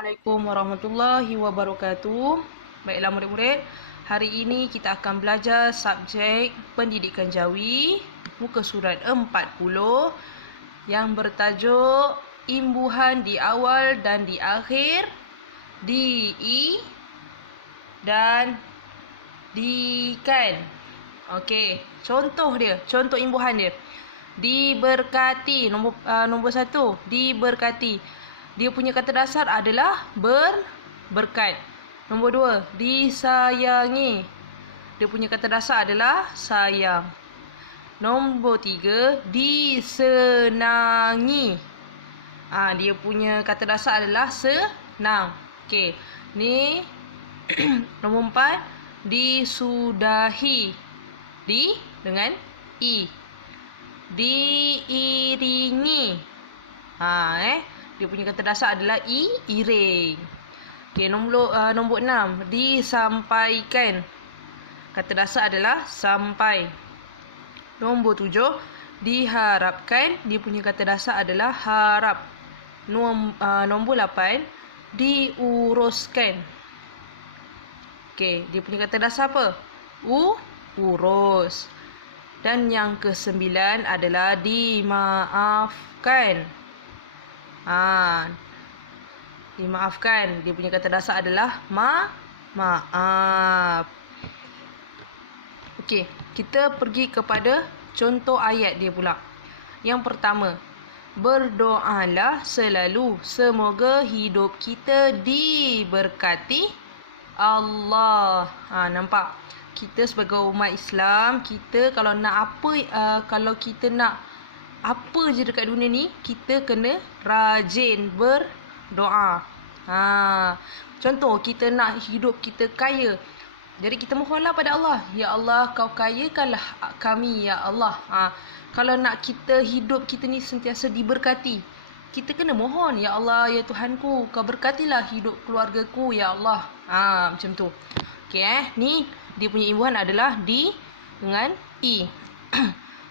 Assalamualaikum warahmatullahi wabarakatuh. Baiklah murid-murid, hari ini kita akan belajar subjek Pendidikan Jawi, muka surat 40 yang bertajuk imbuhan di awal dan di akhir, di i dan di kan. Okey, contoh dia, contoh imbuhan dia. Diberkati, nombor 1, diberkati. Dia punya kata dasar adalah berkat. Nombor 2, disayangi. Dia punya kata dasar adalah sayang. Nombor 3, disenangi. Dia punya kata dasar adalah senang. Okey. Ni nombor 4, disudahi. Di dengan i. Diiringi. Dia punya kata dasar adalah iring. Okey, nombor 6, disampaikan. Kata dasar adalah sampai. Nombor 7, diharapkan. Dia punya kata dasar adalah harap. Nombor 8, diuruskan. Okey, dia punya kata dasar apa? Urus. Dan yang ke-9 adalah dimaafkan. Dimaafkan. Dia punya kata dasar adalah maaf. Okey, kita pergi kepada contoh ayat dia pula. Yang pertama, berdoalah selalu semoga hidup kita diberkati Allah. Nampak? Kita sebagai umat Islam, kita kalau nak apa, kalau kita nak apa je dekat dunia ni, kita kena rajin berdoa. Contoh, kita nak hidup kita kaya. Jadi kita mohonlah pada Allah, ya Allah, kau kayakanlah kami, ya Allah. Kalau nak kita hidup kita ni sentiasa diberkati, kita kena mohon, ya Allah, ya Tuhanku, kau berkatilah hidup keluargaku, ya Allah. Macam tu. Okey, ni dia punya imbuhan adalah di dengan i.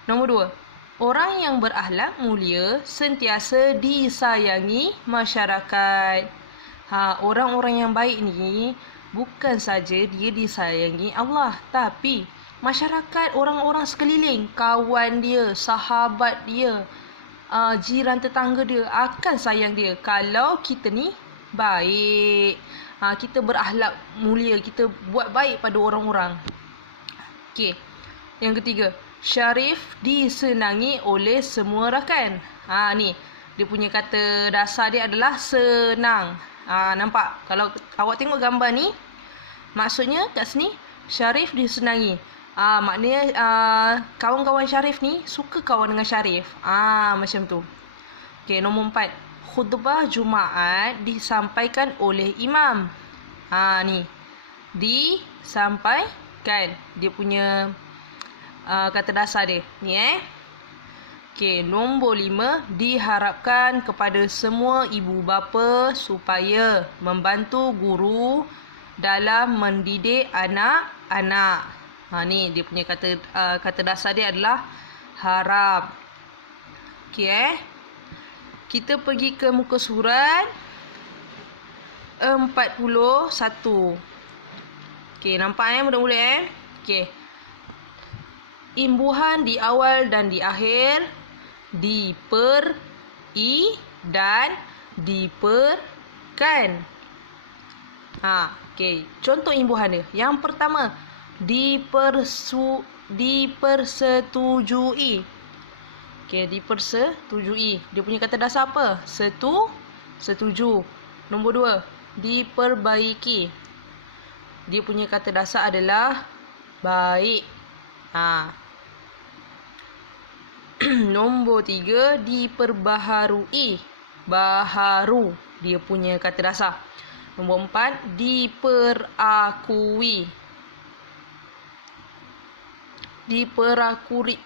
Nombor 2, orang yang berakhlak mulia sentiasa disayangi masyarakat. Orang-orang yang baik ni bukan saja dia disayangi Allah, tapi masyarakat, orang-orang sekeliling, kawan dia, sahabat dia, jiran tetangga dia akan sayang dia kalau kita ni baik. Kita berakhlak mulia, kita buat baik pada orang-orang. Okey. Yang ketiga, Syarif disenangi oleh semua rakan. Ni dia punya kata dasar dia adalah senang. Nampak? Kalau awak tengok gambar ni, maksudnya kat sini Syarif disenangi. Maknanya kawan-kawan Syarif ni suka kawan dengan Syarif. Macam tu. Okey, nombor 4, khutbah Jumaat disampaikan oleh imam. Ni disampaikan. Dia punya kata dasar dia ni. Okey, nombor 5, diharapkan kepada semua ibu bapa supaya membantu guru dalam mendidik anak-anak. Ni dia punya kata dasar dia adalah harap. Okey, kita pergi ke muka surat 41. Okey, nampak mudah-mudah Okey. Imbuhan di awal dan di akhir, diper, i dan diperkan. Okey, contoh imbuhan dia. Yang pertama, dipersetujui. Okey, dipersetujui. Dia punya kata dasar apa? Setuju. Nombor 2, diperbaiki. Dia punya kata dasar adalah baik. Nombor 3, diperbaharui. Baharu. Dia punya kata dasar. Nombor 4, diperakui. Diperakuri.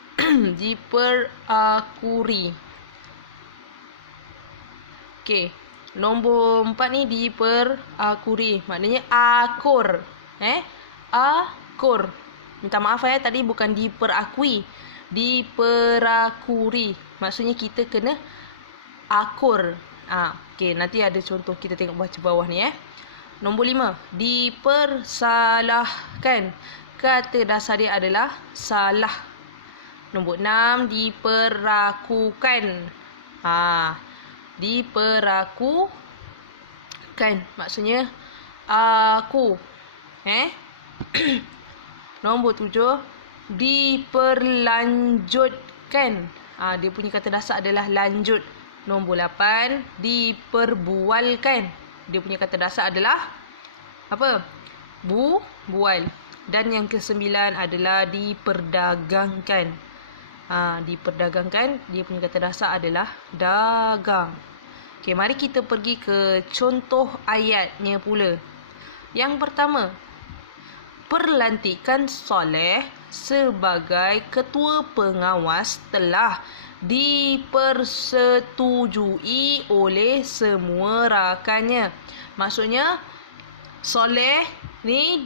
Okey. Nombor 4 ni diperakuri. Maknanya akur. Akur. Minta maaf tadi bukan diperakui. Diperakuri. Maksudnya kita kena akur. Okey, nanti ada contoh, kita tengok baca bawah ni. Nombor 5, dipersalahkan. Kata dasar dia adalah salah. Nombor 6, diperakukan. Diperakukan maksudnya aku. Nombor 7, diperlanjutkan. Dia punya kata dasar adalah lanjut. Nombor 8, diperbualkan. Dia punya kata dasar adalah apa? Bual. Dan yang ke-9 adalah diperdagangkan. Diperdagangkan, dia punya kata dasar adalah dagang. Okey, mari kita pergi ke contoh ayatnya pula. Yang pertama, perlantikan Soleh sebagai ketua pengawas telah dipersetujui oleh semua rakannya. Maksudnya Soleh ni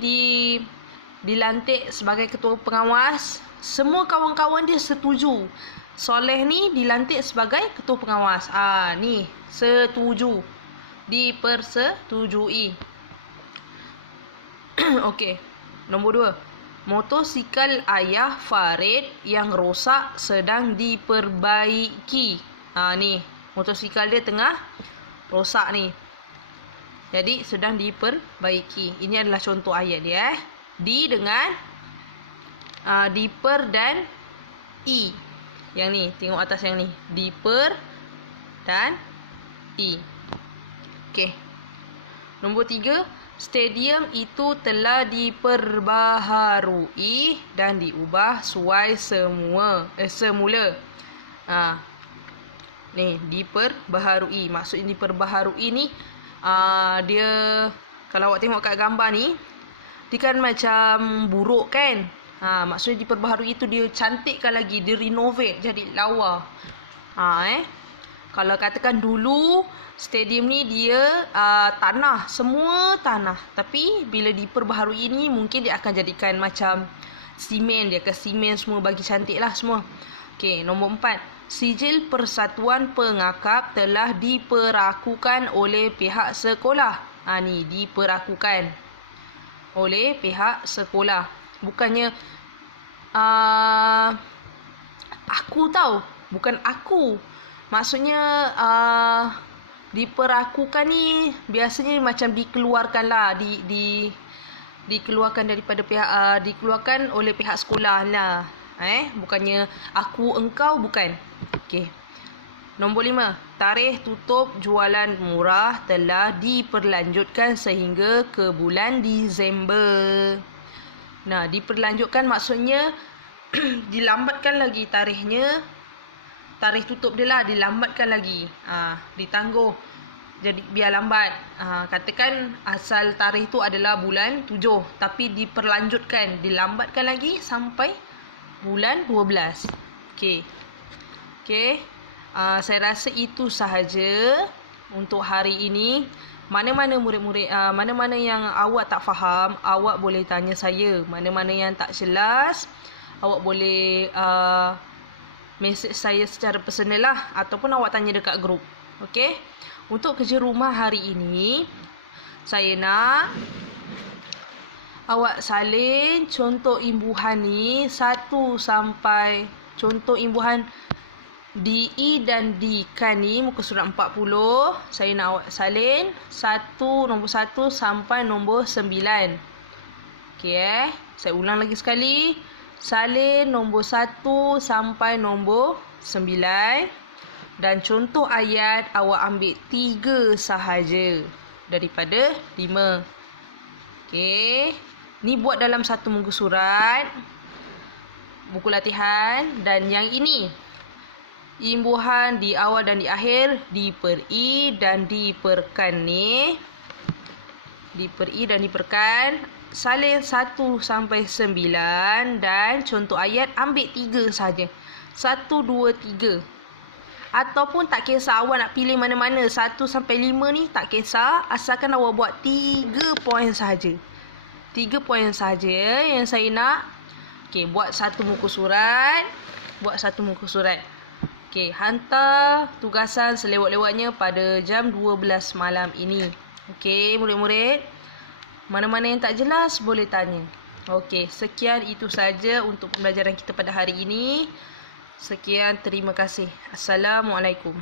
dilantik sebagai ketua pengawas, semua kawan-kawan dia setuju. Soleh ni dilantik sebagai ketua pengawas. Ni setuju, dipersetujui. Okey. Nombor 2, motosikal ayah Farid yang rosak sedang diperbaiki. Ni, motosikal dia tengah rosak ni. Jadi sedang diperbaiki. Ini adalah contoh ayat dia. Di dengan diper dan i. Yang ni, tengok atas yang ni. Diper dan i. Okey. Nombor 3, stadium itu telah diperbaharui dan diubah sesuai semula. Ni, diperbaharui. Maksudnya diperbaharui ni, dia, kalau awak tengok kat gambar ni, dia kan macam buruk kan. Maksudnya diperbaharui itu dia cantikkan lagi, dia renovate jadi lawa. Kalau katakan dulu stadium ni dia tanah, semua tanah. Tapi bila diperbaharui ni mungkin dia akan jadikan macam simen, dia ke simen semua, bagi cantik lah semua. Okey, nombor 4, sijil persatuan pengakap telah diperakukan oleh pihak sekolah. Ni diperakukan oleh pihak sekolah. Bukannya aku tahu, bukan aku. Maksudnya diperakukan ni biasanya macam dikeluarkan lah, dikeluarkan daripada pihak, dikeluarkan oleh pihak sekolah lah. Bukannya aku engkau, bukan. Okey. Nombor 5, tarikh tutup jualan murah telah diperlanjutkan sehingga ke bulan Disember. Nah, diperlanjutkan maksudnya dilambatkan lagi tarikhnya. Tarikh tutup dia lah dilambatkan lagi. Ditangguh. Jadi biar lambat. Katakan asal tarikh tu adalah bulan 7, tapi diperlanjutkan, dilambatkan lagi sampai bulan 12. Okey. Saya rasa itu sahaja untuk hari ini. Mana-mana murid-murid, mana-mana yang awak tak faham, awak boleh tanya saya. Mana-mana yang tak jelas, awak boleh message saya secara personal lah, ataupun awak tanya dekat grup. Okey. Untuk kerja rumah hari ini, saya nak awak salin contoh imbuhan ni 1 sampai contoh imbuhan DI dan DIKAN ni muka surat 40. Saya nak awak salin nombor 1 sampai nombor 9. Okey, saya ulang lagi sekali. Salin nombor 1 sampai nombor 9. Dan contoh ayat awak ambil 3 sahaja daripada 5. Okey. Ni buat dalam satu muka surat, buku latihan. Dan yang ini, imbuhan di awal dan di akhir, diperi dan diperkan ni. Diperi dan diperkan. Salin 1 sampai 9. Dan contoh ayat ambil 3 sahaja. 1, 2, 3. Ataupun tak kisah awak nak pilih mana-mana, 1 sampai 5 ni tak kisah, asalkan awak buat 3 poin sahaja. 3 poin sahaja yang saya nak. Okey, buat satu muka surat. Okey, hantar tugasan selewat-lewatnya pada jam 12 malam ini. Okey, murid-murid. Mana-mana yang tak jelas boleh tanya. Okey, sekian itu saja untuk pembelajaran kita pada hari ini. Sekian, terima kasih. Assalamualaikum.